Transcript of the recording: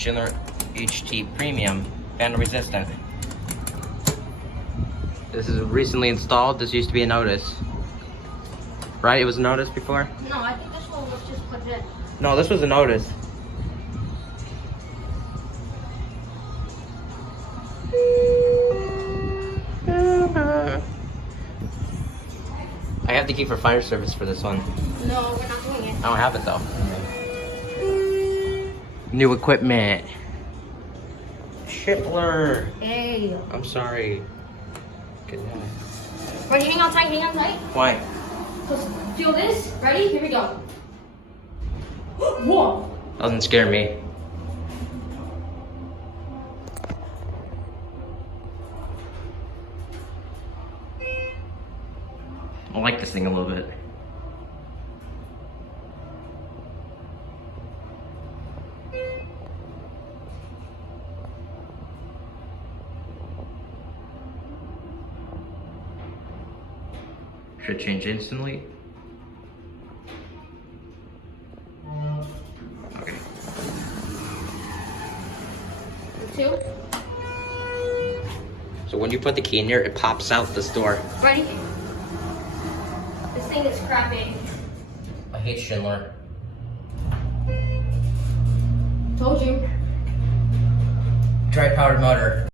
Schindler HT Premium, fan resistant. This is recently installed. This used to be a notice. Right? It was a notice before? No, I think this one was just put in. No, this was a notice. I have the key for fire service for this one. No, we're not doing it. I don't have it though. New equipment. Schindler. Hey. I'm sorry. Good night. Ready? Hang on tight. Hang on tight. Why? Let's feel this. Ready? Here we go. Whoa. Doesn't scare me. I like this thing a little bit. Should change instantly. Okay. Two. So when you put the key in here, it pops out this door. Ready? This thing is crappy. I hate Schindler. Told you. Dry powdered motor.